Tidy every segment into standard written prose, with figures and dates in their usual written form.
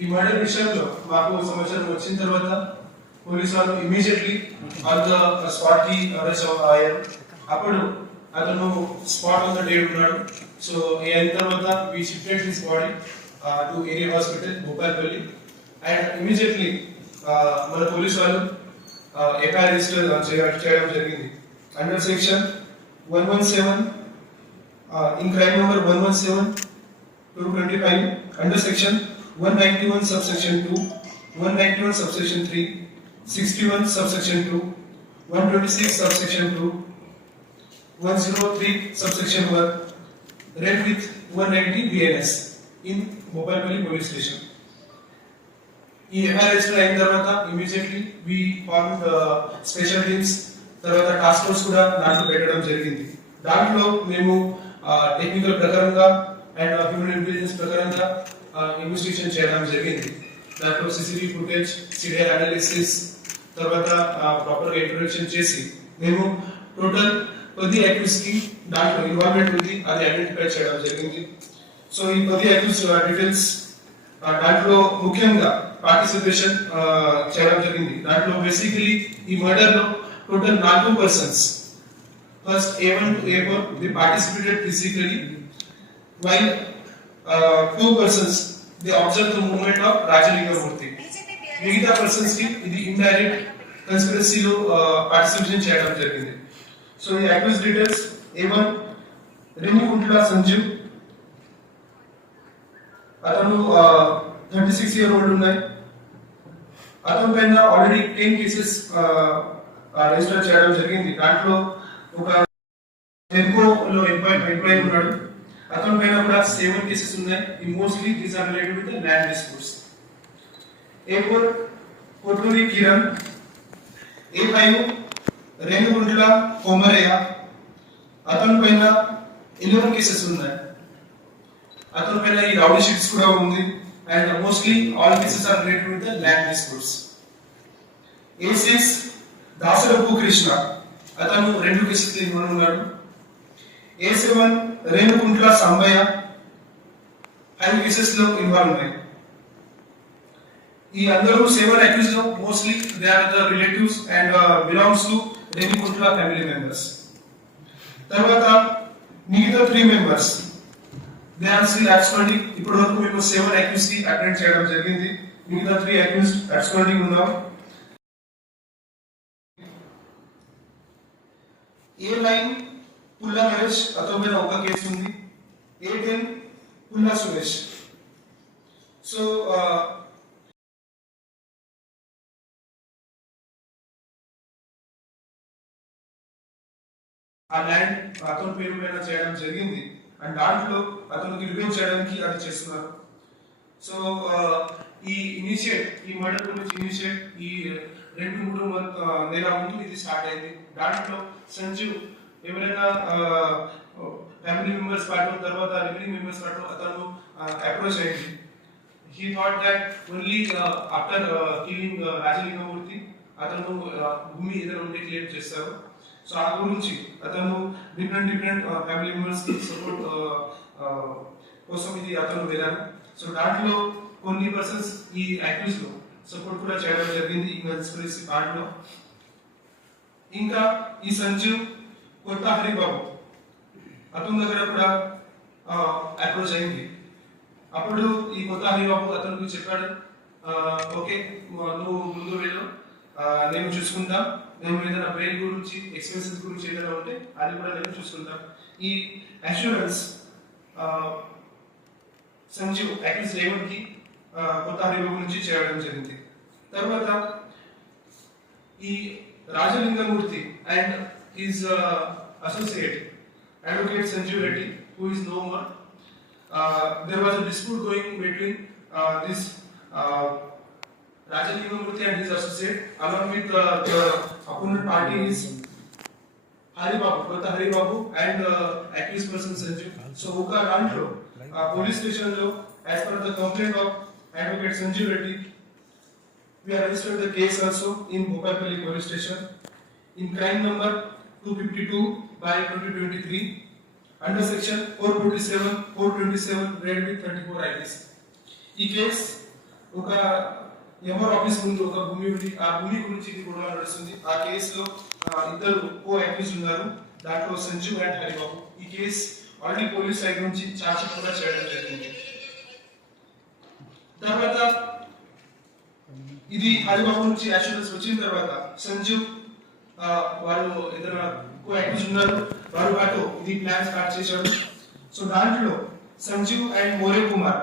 ఈ మర్డర్ విషయంలో మాకు సమాచారం వచ్చిన తర్వాత పోలీసు వాళ్ళు ఇమీడియట్లీ ఆన్ ద స్పాట్ కి అరెస్ట్ అయ్యారు. అప్పుడు అతను స్పాట్ ఆన్ ద డే ఉన్నాడు. సో అయిన తర్వాత we shifted his body to area hospital Bhupalpalli and immediately మన పోలీసు వాళ్ళు ఎఫ్ఐఆర్ రిజిస్టర్ చేయడం జరిగింది under section 117 in crime number 117 225 under section 191 subsection 2, 191 subsection 3, 61 subsection 2, 126 subsection 2, 103 subsection 1, read with 190 BNS in Bhopalpalli police station. ఈ FIR register అయిన తర్వాత immediately we form special teams, తర్వాత task force కూడా దాంట్లో పెట్టడం జరిగింది. దాంట్లో మేము టెక్నికల్ ప్రకారంగా అండ్ హ్యూమన్ ఇంటెలిజెన్స్ ప్రకారంగా ఇన్వెస్టిగేషన్ చేయడం జరిగింది. దాంట్లో సిసిటివి ఫుటేజ్, సిడిఆర్ అనాలిసిస్, తర్వాత ప్రాపర్ ఇంట్రొడక్షన్ చేసి మేము టోటల్ 10 అక్యూజ్ కి దాంట్లో ఇన్వాల్వ్మెంట్ ఉంది అది ఐడెంటిఫై చేయడం జరిగింది. సో ఈ 10 అక్యూజ్ డీటెయిల్స్ దాంట్లో ముఖ్యంగా పార్టిసిపేషన్ చేయడం జరిగింది. దాంట్లో బేసికలీ ఈ మర్డర్ లో total 4 persons, first A1 to A4 they participated physically, while 2 persons they observed the movement of Rajalingamurthy. మిగతా పర్సన్స్ కి ఇది ఇండైరెక్ట్ కన్స్పిరసీలో పార్టిసిపేషన్ చేయడం జరిగింది. సో ఈ accuse details A1 Reniguntla Sanjeev, అతను 36 year old ఉన్నాయి. అతని పైన ఆల్రెడీ 10 కేసెస్ రిజిస్టర్ చేయడం జరిగింది. దాంట్లో ఒక టెంపోలో ఎంప్లాయీ ఉన్నాడు, అతని పైన కూడా 7 కేసెస్ ఉన్నాయి. ఈ mostly these are related with land disputes. A4 Kotturi Kiran, A5 Reniguntla Komaraiah, అతని పైన 11 కేసెస్ ఉన్నాయి. అతని పైన ఈ రౌడీ షీట్స్ కూడా ఉంది and mostly all cases are related with land disputes. A6 Dasarapu Krishna, అతను 2 కేసెస్ ఇన్వాల్వ్ ఉన్నాడు. A7 రేణుగుంట్ల సంబయ్య 5 కేసెస్ లో ఇన్వాల్వ్ ఉన్నాయి. ఈ అందరూ 7 అక్యూజ్ లో mostly they are the relatives and belongs to Renuguntla family members. తర్వాత మిగతా 3 members they are still absconding. ఇప్పటి వరకు మేము 7 అక్యూజ్ కి అటెండ్ చేయడం జరిగింది. మిగతా 3 అక్యూజ్ అబ్స్కాండింగ్ ఉన్నారు. A9 పుల్ల నరేష్, అతని మీద ఒక కేసు ఉంది. A10 పుల్ల సురేష్. సో ఆ ల్యాండ్ అతని పేరు పైన చేయడం జరిగింది అండ్ దాంట్లో అతనికి రివెంజ్ చేయడానికి అది చేస్తున్నారు. సో ఈ మర్డర్ గురించి ఇనిషియేట్ ఈ 2-3 నెలల ముందు ఇది స్టార్ట్ అయింది. దాంట్లో సంజీవ్ ఎవరైనా ఫ్యామిలీ మెంబర్స్ పాటు తర్వాత రిమైనింగ్ మెంబర్స్ పాటు అతను అప్రోచ్ అయింది. He thought that only after killing Rajalinga Murthy అతను భూమి ఏదైనా ఉంటే క్లియర్ చేస్తారు. సో ఆ గురించి అతను డిఫరెంట్ ఫ్యామిలీ మెంబర్స్ కి సపోర్ట్ కోసం ఇది అతను వెళ్ళారు. సో దాంట్లో కొన్ని పర్సన్స్ ఈ అక్యూజ్ లో సపోర్ట్ కూడా చేయడం జరిగింది ఈ కన్స్పిరసీ పార్ట్ లో. ఇంకా ఈ సంజీవ్ కొత్త హరిబాబు అతని దగ్గర కూడా అప్రోచ్ అయింది. అప్పుడు ఈ కొత్త హరిబాబు అతనికి చెప్పాడు, ఓకే నువ్వు ముందు వెళ్ళు, నేను చూసుకుంటా, నేను ఏదైనా బెయిల్ గురించి ఎక్స్పెన్సెస్ గురించి ఏదైనా ఉంటే అది కూడా నేను చూసుకుంటా. ఈ అష్యూరెన్స్ సంజీవ్ అక్యూజ్ A1 కి కొత్త హరిబాబు నుంచి చేయడం జరిగింది. తర్వాత ఈ Rajalingamurthy and his associate advocate Sanjeev Reddy who is no more, there was a dispute going between this Rajalingamurthy and his associate along with the opponent party is Haribabu, Kota Haribabu and accused person Sanjeev. So uka daantlo police station lo as per the complaint of advocate Sanjeev Reddy, we have registered the case also in Bhopalpalli police station in crime number 252 by 2023 under section 427 read with 34 IPC. ఈ case ఒక MR office ముందు ఒక భూమి ఉంది, ఆ భూమి గురించి ఇది గొడవ నడుస్తుంది. ఆ కేసులో ఇద్దరు కో అక్యూజ్ ఉన్నారు, దాంట్లో సంజీవ్ అండ్ హరిబాబు. ఈ కేసు ఆల్రెడీ పోలీస్ సైడ్ నుంచి ఛార్జ్ కూడా చేయడం జరిగింది. తర్వాత ఇది హరిబాబు నుంచి అష్యూరెన్స్ వచ్చిన తర్వాత సంజీవ్ వారు ఇద్దరు కో అక్యూజ్ ఉన్నారు, వారు పాటు ఇది ప్లాన్ స్టార్ట్ చేశాడు. సో దాంట్లో సంజీవ్ అండ్ మోరే కుమార్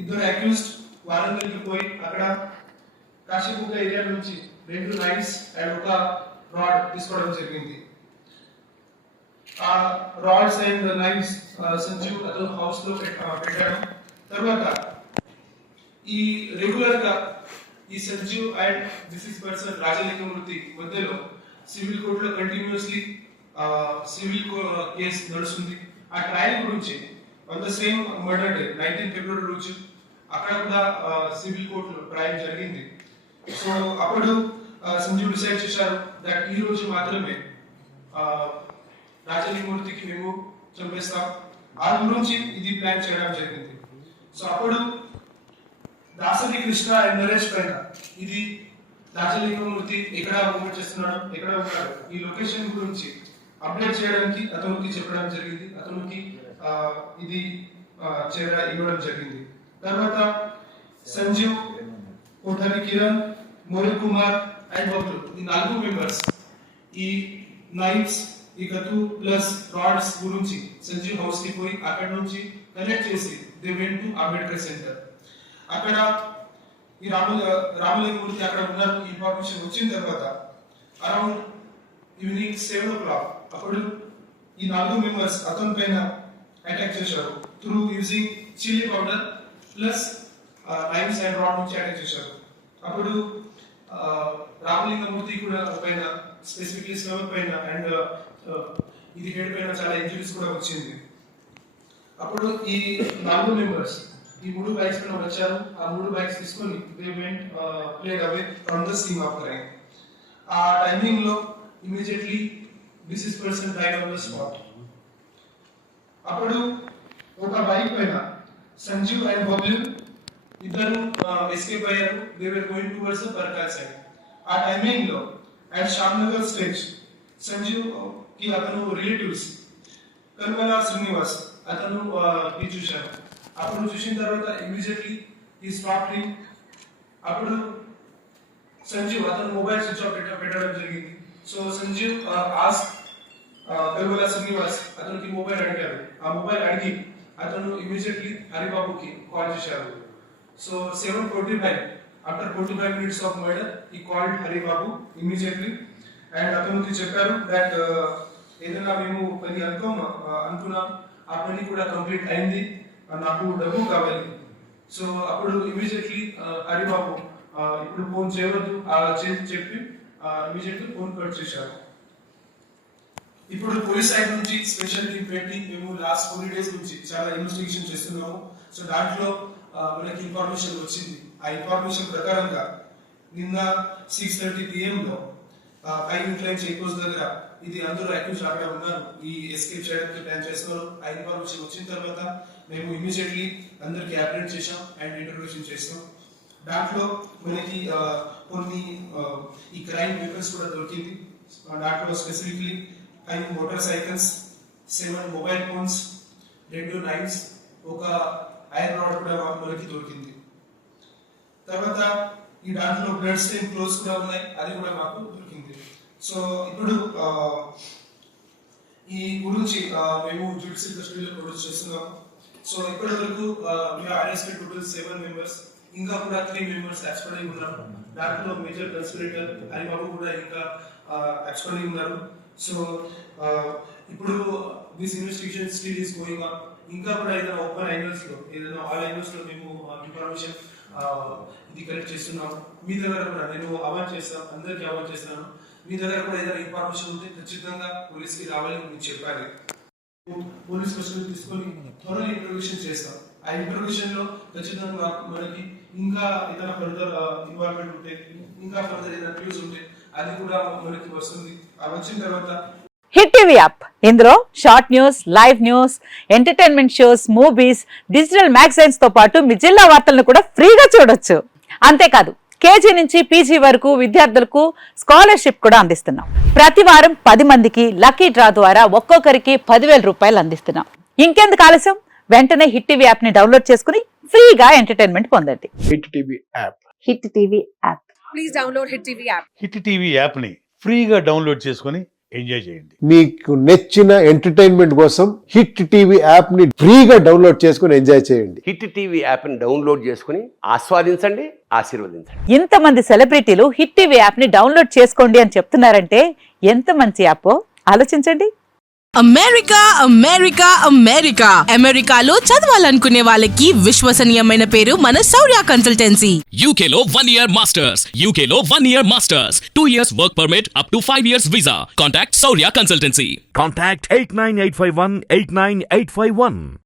ఇద్దరు అక్యూజ్డ్ వారంగల్కి పోయి అక్కడ కాశీబుగ్గ ఏరియా నుంచి 2 నైఫ్స్ అండ్ ఒక రాడ్ తీసుకోవడం జరిగింది. ఆ రాడ్స్ అండ్ నైఫ్స్ సంజీవ్ అతను హౌస్ లో పెట్టాడు. తర్వాత ఈ రెగ్యులర్ గా ఈ Sanjeev and deceased person Rajalingamurthy మధ్యలో సివిల్ కోర్ట్ లో కంటిన్యూస్లీ సివిల్ కేసు నడుస్తుంది. ఆ ట్రయల్ గురించి on the same murder day 19 ఫిబ్రవరి రోజు అక్కడ కూడా సివిల్ కోర్టులో ట్రయల్ జరిగింది. సో అప్పుడు సంజీవ్ డిసైడ్ చేశారు దట్ ఈ రోజు మాత్రమే రాజలింగమూర్తికి మేము చంపేస్తాం. ఆ గురించి ఇది ప్లాన్ చేయడం జరిగింది. సో అప్పుడు దాసరి కృష్ణ అండ్ నరేష్ పైన ఇది రాజలింగమూర్తి ఎక్కడ మూవ్మెంట్ చేస్తున్నాడు, ఎక్కడ ఉన్నాడు, ఈ లొకేషన్ గురించి అప్డేట్ చేయడానికి అతనికి చెప్పడం జరిగింది. అతనికి ఇది ఇవ్వడం జరిగింది. తర్వాత సంజీవ్, కోఠారి కిరణ్, మోరే కుమార్ అండ్ బబ్లు ఈ 4 మెంబర్స్ ఈ నైఫ్స్, ఈ గతు ప్లస్ రాడ్స్ గురించి సంజీవ్ హౌస్ కి పోయి అక్కడ నుంచి కలెక్ట్ చేసి they went to Ambedkar centre. అక్కడ ఈ రామలింగమూర్తి అక్కడ ఉన్నారు ఇన్ఫర్మేషన్ వచ్చిన తర్వాత అరౌండ్ ఈవినింగ్ 7 o'clock అప్పుడు ఈ 4 మెంబర్స్ అతని పైన అటాక్ చేశారు. Through using chilli powder plus knifes and rod నుంచి అటాక్ చేశారు. అప్పుడు రామలింగమూర్తి కూడా పైన స్పెసిఫిక్లీ స్టమక్ పైన అండ్ ఇది హెడ్ పైన చాలా ఇంజరీస్ కూడా వచ్చింది. అప్పుడు ఈ 4 మెంబర్స్ ఈ 3 బైక్స్ పైన వచ్చారు. ఆ 3 బైక్స్ తీసుకొని they went fled away from the scene of crime. ఆ టైమింగ్ లో immediately deceased person died on the spot. అప్పుడు ఒక బైక్ పైన సంజీవ్ అండ్ బబ్లు ఇద్దరు ఎస్కేప్ అయ్యారు. They were going towards the Parkal side. ఆ టైమింగ్ లో అట్ శ్యామ్నగర్ స్టేజ్ సంజీవ్ కి అతను రిలేటివ్స్ కల్పన శ్రీనివాస్ అతను చూశారు. అప్పుడు చూసిన తర్వాత ఇమీడియట్లీ ఈ స్టార్టింగ్ అప్పుడు సంజీవ్ అతను మొబైల్ స్విచ్ ఆఫ్ పెట్టడం జరిగింది. సో సంజీవ్ ఆస్క్ కల్పన శ్రీనివాస్ అతనికి మొబైల్ అడిగారు. ఆ మొబైల్ అడిగి అతను ఇమీడియట్లీ హరిబాబుకి కాల్ చేశారు. So 7:45 after 45 minutes of murder ఈ కాల్డ్ హరిబాబు ఇమీడియట్లీ అండ్ అతనికి చెప్పారు దట్ ఏదైనా మేము పని అనుకున్నాం, ఆ పని కూడా కంప్లీట్ అయింది, నాకు డబ్బు కావాలి. సో అప్పుడు ఇమీడియట్లీ హరిబాబు ఇప్పుడు ఫోన్ చేయవద్దు చెప్పి ఇమీడియట్లీ ఫోన్ కట్ చేశారు. ఇప్పుడు పోలీస్ సైడ్ నుంచి స్పెషల్ టీం పెట్టి మేము లాస్ట్ 40 days నుంచి చాలా ఇన్వెస్టిగేషన్ చేస్తున్నాము. సో దాంట్లో మనకి ఇన్ఫర్మేషన్ వచ్చింది. ఆ ఇన్ఫర్మేషన్ ప్రకారంగా నిన్న 6:30 PM లో 5 ఇంక్లైన్ చెక్ పోస్ట్ దగ్గర ఇది అందరూ అక్యూజ్ అక్కడ ఉన్నారు, ఈ ఎస్కేప్ చేయడానికి ప్లాన్ చేస్తున్నారు. ఆ ఇన్ఫర్మేషన్ వచ్చిన తర్వాత మేము ఇమీడియట్లీ అందరికి అప్డేట్ చేసాం అండ్ ఇంటర్వ్యూషన్ చేసాం. దాంట్లో మనకి కొన్ని ఈ క్రైమ్ వెపన్స్ కూడా దొరికింది. దాంట్లో specifically 5 motor cycles, 7 mobile phones, 2 knifes, ఒక ఐరన్ రాడ్ కూడా మనకి దొరికింది. తర్వాత ఈ దాంట్లో బ్లడ్ స్టెయిన్ క్లోజ్ కూడా ఉన్నాయి, అది కూడా మాకు దొరికింది. సో ఇప్పుడు ఈ గురించి మేము జ్యుడిషియల్ కస్టడీలో ప్రొడ్యూస్ చేస్తున్నాము. సో ఇప్పటి వరకు అరెస్టెడ్ టోటల్ 7 members, ఇంకా కూడా 3 members అబ్స్కాండ్ అయి ఉన్నారు. దాంట్లో మేజర్ కన్స్పిరేటర్ హరిబాబు కూడా ఇంకా అబ్స్కాండ్ అయి ఉన్నారు. సో ఇప్పుడు this investigation still is going on. ఇంకా కూడా ఏదైనా ఓపెన్ యాంగిల్స్ లో ఏదైనా ఆల్ యాంగిల్స్ లో మేము ఇన్ఫర్మేషన్ ఇది కలెక్ట్ చేస్తున్నాము. మీ దగ్గర కూడా నేను అవాయిడ్ చేస్తాను, అందరికి అవాయిడ్ చేస్తాను. మీ దగ్గర కూడా ఏదైనా ఇన్ఫర్మేషన్ ఉంటే ఖచ్చితంగా పోలీస్కి రావాలని మీరు చెప్పాలి. పోలీస్ కస్టడీ తీసుకొని త్వరలో ఇంట్రొడ్యూషన్ చేస్తాం. ఆ ఇంట్రొడ్యూషన్ లో ఖచ్చితంగా మనకి ఇంకా ఏదైనా ఫర్దర్ ఇన్వాల్వ్మెంట్ ఉంటే, ఇంకా ఫర్దర్ ఏదైనా క్లూస్ ఉంటే అది కూడా మనకి వస్తుంది. అది వచ్చిన తర్వాత హిట్ టీవీ యాప్, ఇందులో short news, live news, entertainment shows, movies, digital magazines తో పాటు మీ జిల్లా వార్తలను కూడా ఫ్రీగా చూడొచ్చు. అంతేకాదు కేజీ నుంచి పీజీ వరకు విద్యార్థులకు స్కాలర్షిప్ కూడా అందిస్తున్నాం. ప్రతి వారం 10 మందికి లక్కీ డ్రా ద్వారా ఒక్కొక్కరికి 10,000 రూపాయలు అందిస్తున్నాం. ఇంకెందుకు ఆలస్యం, వెంటనే హిట్ టీవీ యాప్ ని డౌన్లోడ్ చేసుకుని ఫ్రీగా ఎంటర్టైన్మెంట్ పొందండి. Hit TV app. Hit TV app. Please download Hit TV app. Hit TV యాప్ని ఫ్రీగా డౌన్లోడ్ చేసుకొని ఎంజాయ్ చేయండి. మీకు నచ్చిన ఎంటర్టైన్మెంట్ కోసం హిట్ టీవీ యాప్ ని ఫ్రీగా డౌన్లోడ్ చేసుకుని ఎంజాయ్ చేయండి. హిట్ టీవీ యాప్ని డౌన్లోడ్ చేసుకుని ఆస్వాదించండి, ఆశీర్వదించండి. ఇంతమంది సెలబ్రిటీలు హిట్ టీవీ యాప్ ని డౌన్లోడ్ చేసుకోండి అని చెప్తున్నారంటే ఎంత మంచి యాప్ ఆలోచించండి. అమెరికా అమెరికా అమెరికా అమెరికాలో చదవాలనుకునే వాళ్ళకి విశ్వసనీయమైన పేరు మన శౌర్య consultancy. UK Law 1 Year Masters. UK Law 1 Year Masters. 2 years work permit up to 5 years visa. Contact Saurya Consultancy. Contact 89851 89851.